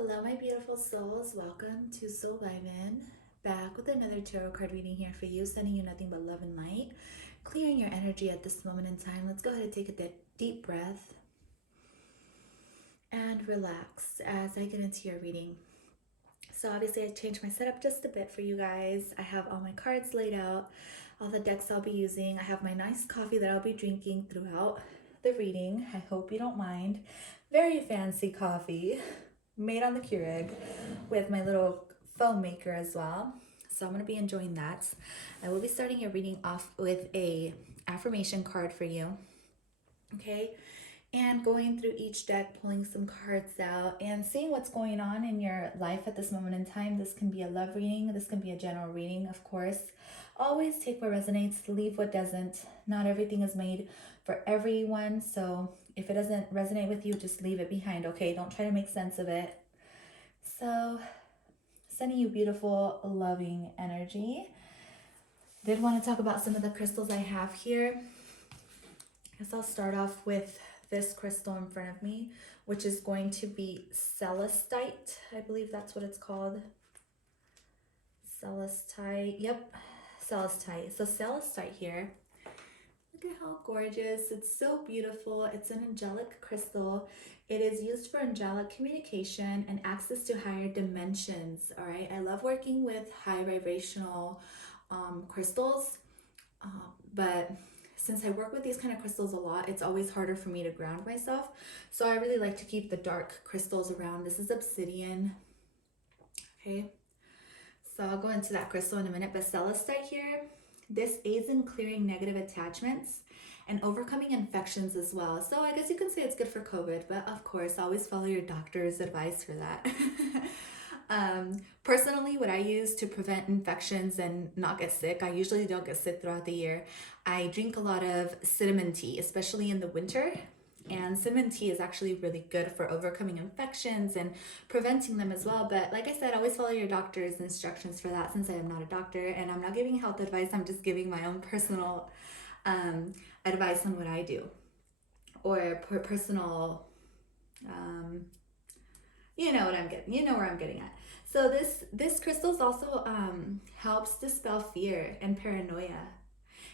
Hello, my beautiful souls. Welcome to ᴏᴅᴛ. Back with another tarot card reading here for you, sending you nothing but love and light, clearing your energy at this moment in time. Let's go ahead and take a deep breath and relax as I get into your reading. So obviously I changed my setup just a bit for you guys. I have all my cards laid out, all the decks I'll be using. I have my nice coffee that I'll be drinking throughout the reading. I hope you don't mind. Very fancy coffee, made on the Keurig with my little foam maker as well. So I'm going to be enjoying that. I will be starting your reading off with a affirmation card for you. Okay. And going through each deck, pulling some cards out and seeing what's going on in your life at this moment in time. This can be a love reading. This can be a general reading, of course. Always take what resonates, leave what doesn't. Not everything is made for everyone. So if it doesn't resonate with you, just leave it behind, okay? Don't try to make sense of it. So sending you beautiful, loving energy. Did want to talk about some of the crystals I have here. I guess I'll start off with this crystal in front of me, which is going to be celestite. I believe that's what it's called. Celestite. Yep, celestite. So celestite here. Look at how gorgeous. It's so beautiful. It's an angelic crystal. It is used for angelic communication and access to higher dimensions. All right. I love working with high vibrational crystals, but since I work with these kind of crystals a lot, it's always harder for me to ground myself. So I really like to keep the dark crystals around. This is obsidian. Okay. So I'll go into that crystal in a minute, but celestite here, this aids in clearing negative attachments and overcoming infections as well. So I guess you can say it's good for COVID, but of course, always follow your doctor's advice for that. Personally, what I use to prevent infections and not get sick, I usually don't get sick throughout the year. I drink a lot of cinnamon tea, especially in the winter. And cinnamon tea is actually really good for overcoming infections and preventing them as well. But like I said, always follow your doctor's instructions for that, since I am not a doctor and I'm not giving health advice. I'm just giving my own personal advice on what I do, or personal, you know where I'm getting at. So this crystals also helps dispel fear and paranoia.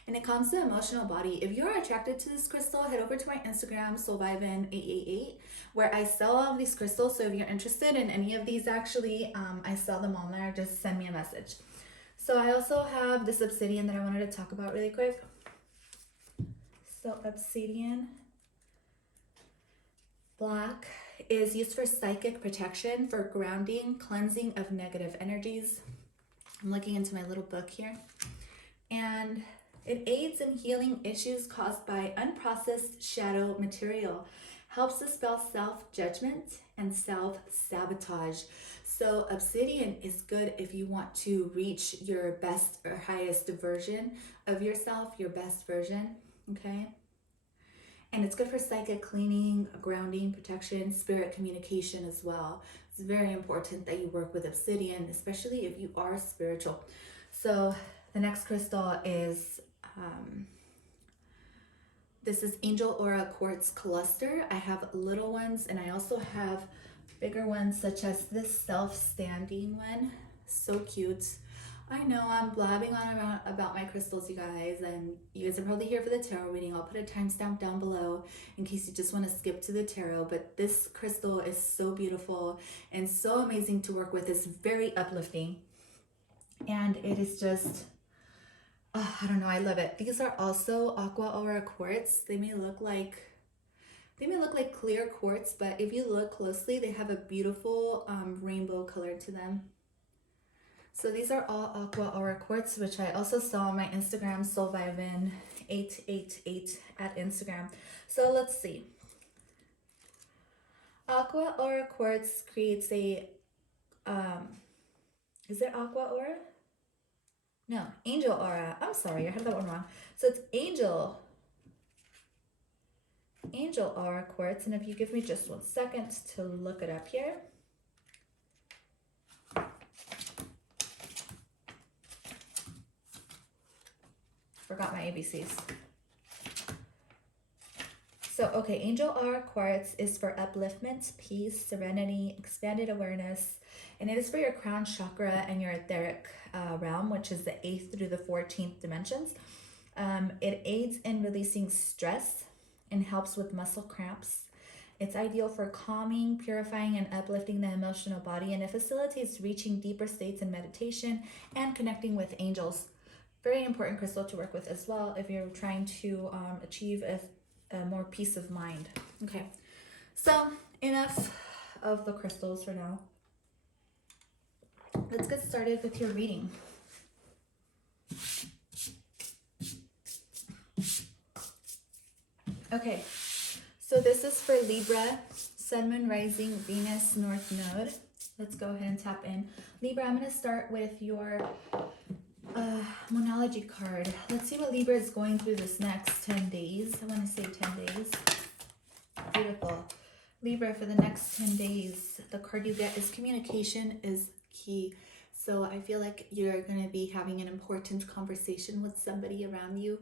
And it calms the emotional body. If you're attracted to this crystal, head over to my Instagram, ᴏᴅᴛ888, where I sell all of these crystals. So if you're interested in any of these, actually, I sell them on there. Just send me a message. So I also have this obsidian that I wanted to talk about really quick. So obsidian black is used for psychic protection, for grounding, cleansing of negative energies. I'm looking into my little book here. And it aids in healing issues caused by unprocessed shadow material, helps dispel self-judgment and self-sabotage. So obsidian is good if you want to reach your best or highest version of yourself, your best version, okay? And it's good for psychic cleaning, grounding, protection, spirit communication as well. It's very important that you work with obsidian, especially if you are spiritual. So the next crystal is this is Angel Aura Quartz Cluster. I have little ones and I also have bigger ones, such as this self-standing one. So cute. I know I'm blabbing on around about my crystals, you guys, and you guys are probably here for the tarot reading. I'll put a timestamp down below in case you just want to skip to the tarot. But this crystal is so beautiful and so amazing to work with. It's very uplifting, and it is just, oh, I don't know, I love it. These are also aqua aura quartz. They may look like clear quartz, but if you look closely, they have a beautiful rainbow color to them. So these are all aqua aura quartz, which I also sell on my Instagram, ᴏᴅᴛ888 at Instagram. So let's see. Aqua aura quartz creates a, is it aqua aura? No, angel aura. I'm sorry, I had that one wrong. So it's angel aura quartz. And if you give me just 1 second to look it up here. Forgot my ABCs. So So, okay, Angel R quartz is for upliftment, peace, serenity, expanded awareness, and it is for your crown chakra and your etheric realm, which is the 8th through the 14th dimensions. It aids in releasing stress and helps with muscle cramps. It's ideal for calming, purifying, and uplifting the emotional body, and it facilitates reaching deeper states in meditation and connecting with angels. Very important crystal to work with as well if you're trying to achieve a more peace of mind. Okay, so enough of the crystals for now. Let's get started with your reading. Okay, so this is for Libra, Sun, Moon, Rising, Venus, North Node. Let's go ahead and tap in. Libra, I'm going to start with your Monology card. Let's see what Libra is going through this next 10 days. I want to say 10 days. Beautiful. Libra, for the next 10 days, the card you get is communication is key. So I feel like you're going to be having an important conversation with somebody around you.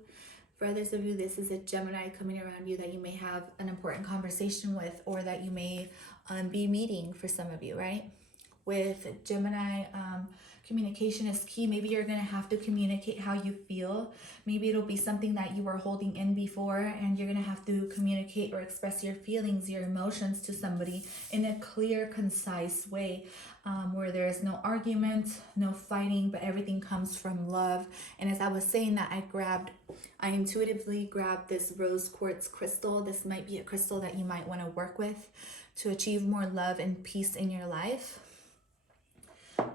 For others of you, this is a Gemini coming around you that you may have an important conversation with, or that you may be meeting for some of you, right? With Gemini, communication is key. Maybe you're going to have to communicate how you feel. Maybe it'll be something that you were holding in before, and you're going to have to communicate or express your feelings, your emotions to somebody in a clear, concise way, where there's no argument, no fighting, but everything comes from love. And as I was saying that, I intuitively grabbed this rose quartz crystal. This might be a crystal that you might want to work with to achieve more love and peace in your life.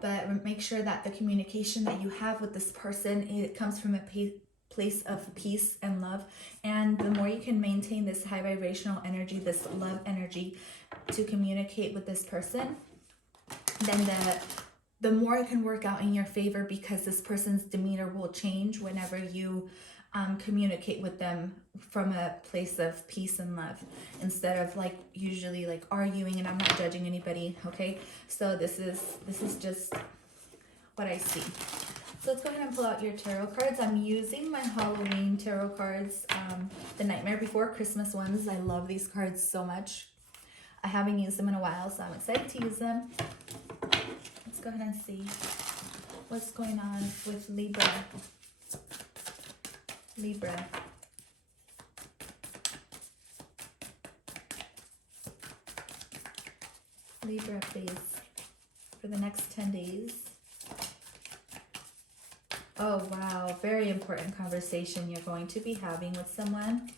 But make sure that the communication that you have with this person, it comes from a place of peace and love. And the more you can maintain this high vibrational energy, this love energy to communicate with this person, then the more it can work out in your favor, because this person's demeanor will change whenever you communicate with them from a place of peace and love, instead of like usually like arguing. And I'm not judging anybody, okay? So this is just what I see. So let's go ahead and pull out your tarot cards. I'm using my Halloween tarot cards, the Nightmare Before Christmas ones. I love these cards so much. I haven't used them in a while, so I'm excited to use them. Let's go ahead and see what's going on with Libra. Libra. Libra, please, for the next 10 days. Oh, wow. Very important conversation you're going to be having with someone.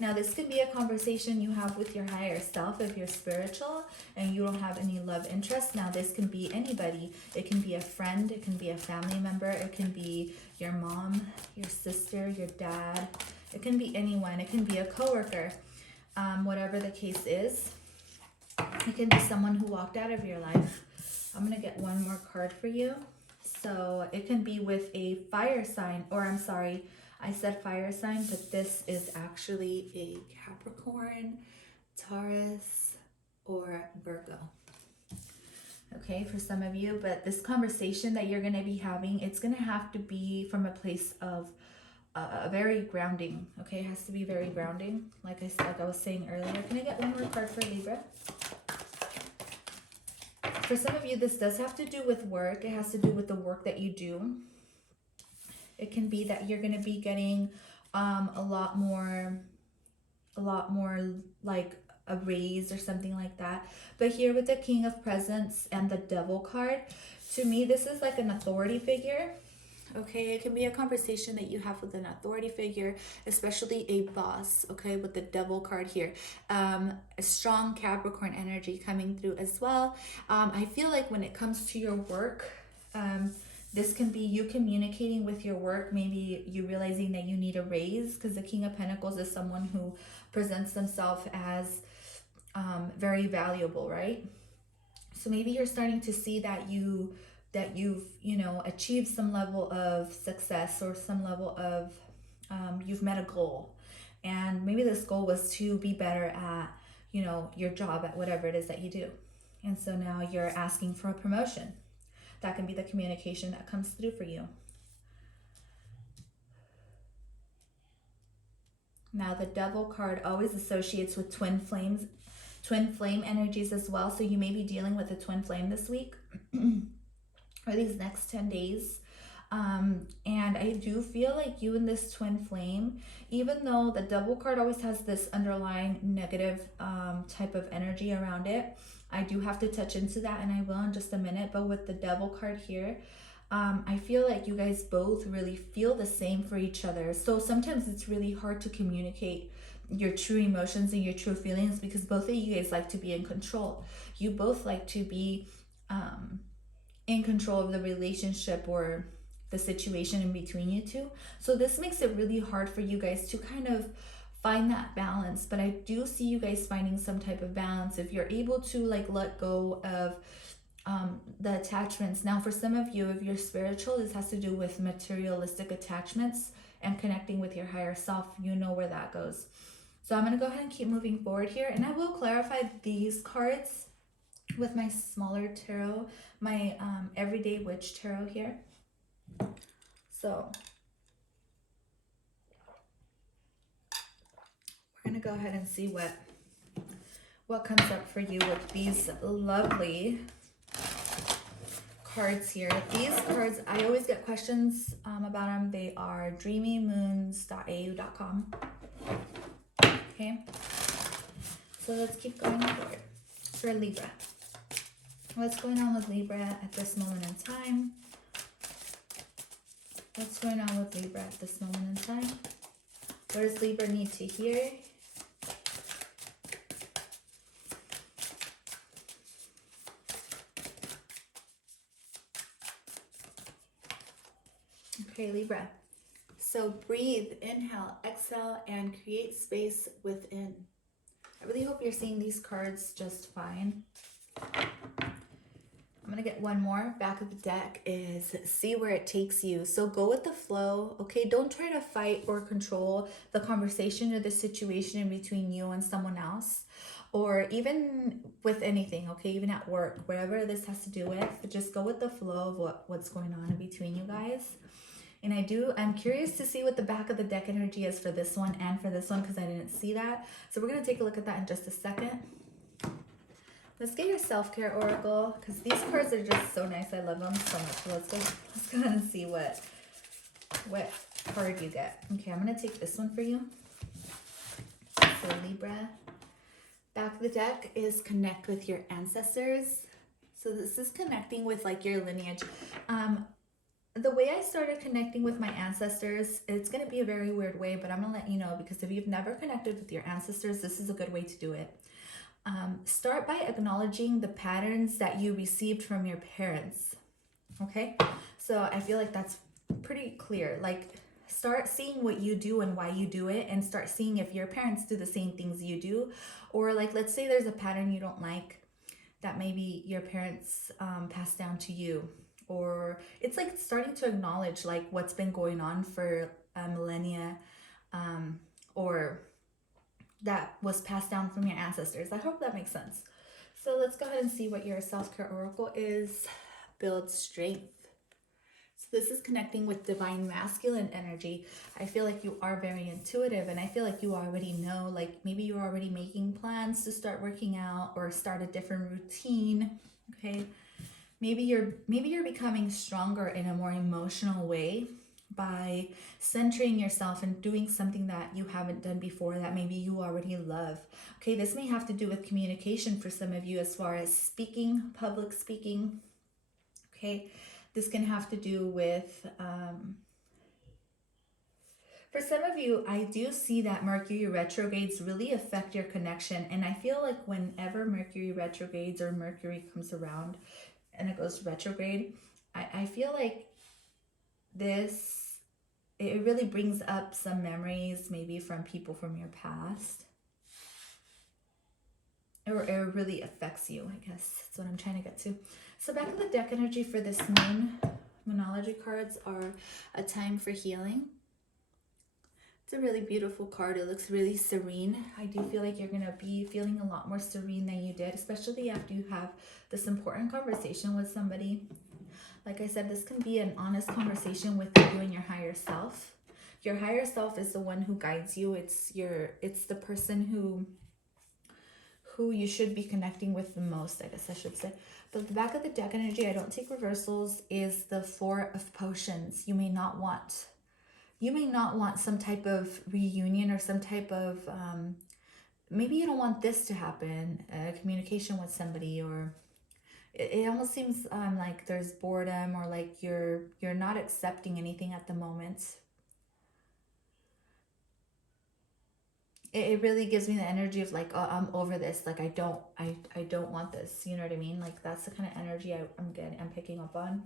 Now, this could be a conversation you have with your higher self if you're spiritual and you don't have any love interest. Now, this can be anybody. It can be a friend. It can be a family member. It can be your mom, your sister, your dad. It can be anyone. It can be a coworker. Whatever the case is, it can be someone who walked out of your life. I'm going to get one more card for you. So it can be with a fire sign, or I'm sorry, I said fire sign, but this is actually a Capricorn, Taurus, or Virgo. Okay, for some of you, but this conversation that you're going to be having, it's going to have to be from a place of very grounding. Okay, it has to be very grounding. Like I was saying earlier. Can I get one more card for Libra? For some of you, this does have to do with work. It has to do with the work that you do. It can be that you're going to be getting a lot more like a raise or something like that. But here with the King of Presents and the Devil card, to me, this is like an authority figure. Okay, it can be a conversation that you have with an authority figure, especially a boss, okay, with the Devil card here. A strong Capricorn energy coming through as well. I feel like when it comes to your work, this can be you communicating with your work, maybe you realizing that you need a raise, because the King of Pentacles is someone who presents themselves as very valuable, right? So maybe you're starting to see that you've achieved some level of success, or some level of you've met a goal, and maybe this goal was to be better at your job, at whatever it is that you do, and so now you're asking for a promotion. That can be the communication that comes through for you. Now the Devil card always associates with twin flame energies as well. So you may be dealing with a twin flame this week or these next 10 days. And I do feel like you and this twin flame, even though the Devil card always has this underlying negative type of energy around it, I do have to touch into that, and I will in just a minute. But with the Devil card here, I feel like you guys both really feel the same for each other. So sometimes it's really hard to communicate your true emotions and your true feelings because both of you guys like to be in control. You both like to be in control of the relationship or the situation in between you two. So this makes it really hard for you guys to kind of find that balance. But I do see you guys finding some type of balance if you're able to like let go of the attachments. Now for some of you, if you're spiritual, this has to do with materialistic attachments and connecting with your higher self. You know where that goes. So I'm going to go ahead and keep moving forward here, and I will clarify these cards with my smaller tarot, my everyday witch tarot here. So we're going to go ahead and see what comes up for you with these lovely cards here. These cards, I always get questions about them. They are dreamymoons.au.com. Okay, so let's keep going forward. For Libra, what's going on with Libra at this moment in time? What's going on with Libra at this moment in time? What does Libra need to hear? Okay, Libra. So breathe, inhale, exhale, and create space within. I really hope you're seeing these cards just fine. I'm going to get one more. Back of the deck is see where it takes you. So go with the flow, okay? Don't try to fight or control the conversation or the situation in between you and someone else, or even with anything, okay? Even at work, whatever this has to do with, just go with the flow of what's going on in between you guys. And I'm curious to see what the back of the deck energy is for this one and for this one, because I didn't see that. So we're going to take a look at that in just a second. Let's get your self-care oracle, because these cards are just so nice. I love them so much. So let's go ahead and see what card you get. Okay, I'm going to take this one for you. So Libra, back of the deck is connect with your ancestors. So this is connecting with like your lineage. The way I started connecting with my ancestors, it's going to be a very weird way, but I'm going to let you know, because if you've never connected with your ancestors, this is a good way to do it. Start by acknowledging the patterns that you received from your parents. Okay? So I feel like that's pretty clear. Like, start seeing what you do and why you do it, and start seeing if your parents do the same things you do. Or like, let's say there's a pattern you don't like that maybe your parents passed down to you. Or it's like starting to acknowledge like what's been going on for millennia, or that was passed down from your ancestors. I hope that makes sense. So let's go ahead and see what your self-care oracle is. Build strength. So this is connecting with divine masculine energy. I feel like you are very intuitive, and I feel like you already know, like maybe you're already making plans to start working out or start a different routine. Okay. Maybe you're becoming stronger in a more emotional way by centering yourself and doing something that you haven't done before that maybe you already love. Okay, this may have to do with communication for some of you, as far as speaking, public speaking. Okay, this can have to do with, for some of you, I do see that Mercury retrogrades really affect your connection. And I feel like whenever Mercury retrogrades or Mercury comes around, and it goes retrograde, I feel like it really brings up some memories, maybe from people from your past. Or it really affects you, I guess. That's what I'm trying to get to. So back of the deck energy for this moon, Monology cards are a time for healing. It's a really beautiful card. It looks really serene. I do feel like you're going to be feeling a lot more serene than you did, especially after you have this important conversation with somebody. Like I said, this can be an honest conversation with you and your higher self. Your higher self is the one who guides you. It's the person who you should be connecting with the most, I guess I should say. But the back of the deck energy, I don't take reversals, is the Four of Potions. You may not want some type of reunion or some type of maybe you don't want this to happen, communication with somebody, or it almost seems like there's boredom, or like you're not accepting anything at the moment. It really gives me the energy of like, oh, I'm over this. Like, I don't want this. You know what I mean? Like, that's the kind of energy I'm picking up on.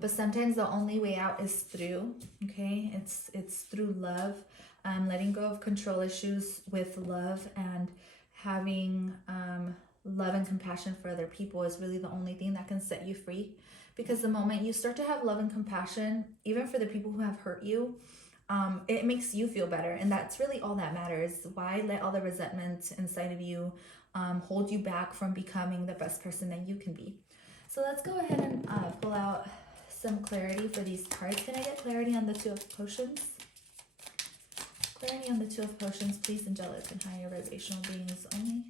But sometimes the only way out is through, okay? It's through love. Letting go of control issues with love, and having love and compassion for other people is really the only thing that can set you free. Because the moment you start to have love and compassion, even for the people who have hurt you, it makes you feel better, and that's really all that matters. Why let all the resentment inside of you hold you back from becoming the best person that you can be? So let's go ahead and pull out some clarity for these cards. Can I get clarity on the Two of Potions? Clarity on the Two of Potions, please, angelic and higher vibrational beings only.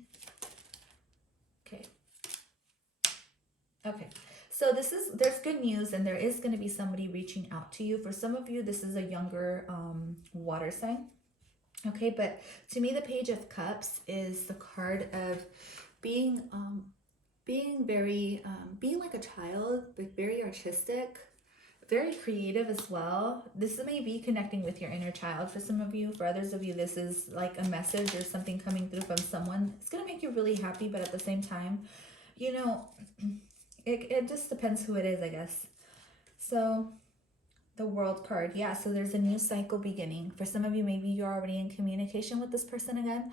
Okay. So there's good news, and there is going to be somebody reaching out to you. For some of you, this is a younger water sign. Okay, but to me, the Page of Cups is the card of being very, being like a child, but very artistic, very creative as well. This may be connecting with your inner child for some of you. For others of you, this is like a message or something coming through from someone. It's going to make you really happy, but at the same time, you know, it just depends who it is, I guess. So the World card, yeah, so there's a new cycle beginning. For some of you, maybe you're already in communication with this person again.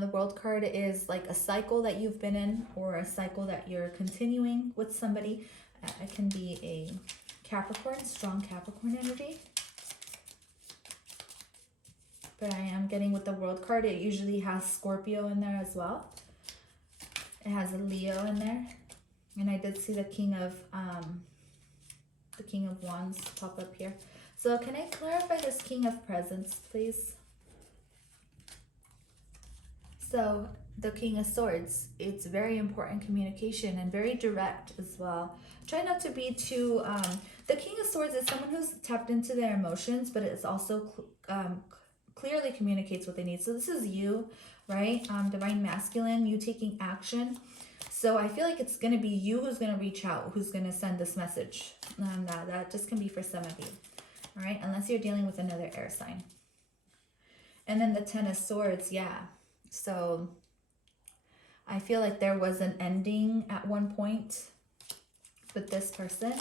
The World card is like a cycle that you've been in, or a cycle that you're continuing with somebody. It can be a Capricorn, strong Capricorn energy. But I am getting with the World card, it usually has Scorpio in there as well. It has a Leo in there. And I did see the King of Wands pop up here. So can I clarify this King of Presents, please? So the King of Swords, it's very important communication and very direct as well. Try not to be too, the King of Swords is someone who's tapped into their emotions, but it's also clearly communicates what they need. So this is you, right? Divine Masculine, you taking action. So I feel like it's going to be you who's going to reach out, who's going to send this message. And that just can be for some of you. All right, unless you're dealing with another air sign. And then the Ten of Swords, yeah. So I feel like there was an ending at one point with this person.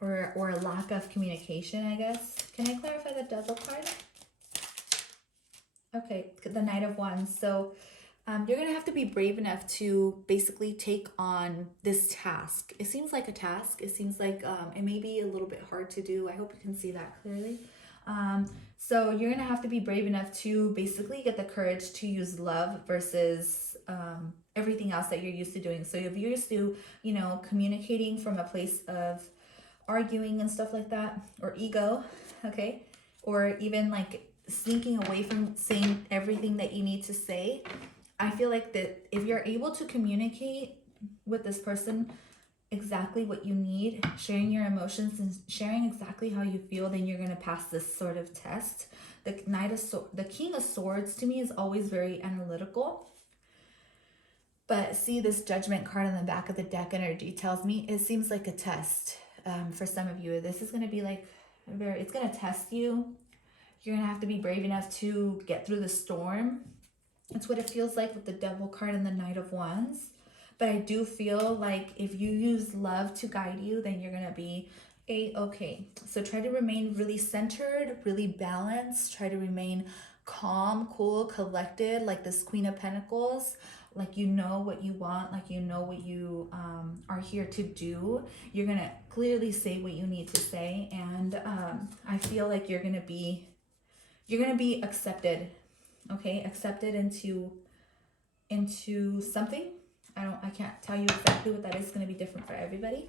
Or a lack of communication, I guess. Can I clarify the Devil card? Okay, the Knight of Wands. So you're going to have to be brave enough to basically take on this task. It seems like a task. It seems like it may be a little bit hard to do. I hope you can see that clearly. So you're going to have to be brave enough to basically get the courage to use love versus everything else that you're used to doing. So if you're used to, you know, communicating from a place of arguing and stuff like that, or ego, okay, or even like sneaking away from saying everything that you need to say, I feel like that if you're able to communicate with this person exactly what you need, sharing your emotions and sharing exactly how you feel, then you're going to pass this sort of test. The King of Swords to me is always very analytical. But see, this Judgment card on the back of the deck energy tells me it seems like a test. For some of you, this is going to be like it's going to test you. You're going to have to be brave enough to get through the storm. That's what it feels like with the Devil card and the Knight of Wands. But I do feel like if you use love to guide you, then you're going to be A-okay. So try to remain really centered, really balanced. Try to remain calm, cool, collected, like this Queen of Pentacles. Like you know what you want, like you know what you are here to do. You're going to clearly say what you need to say. And I feel like you're going to be accepted. Okay, accepted into something. I can't tell you exactly what that is. It's going to be different for everybody.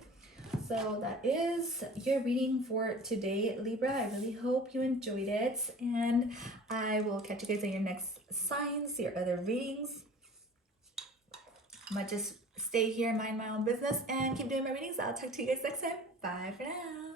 So that is your reading for today, Libra. I really hope you enjoyed it, and I will catch you guys in your next signs, your other readings. I'm gonna just stay here, mind my own business, and keep doing my readings. I'll talk to you guys next time. Bye for now.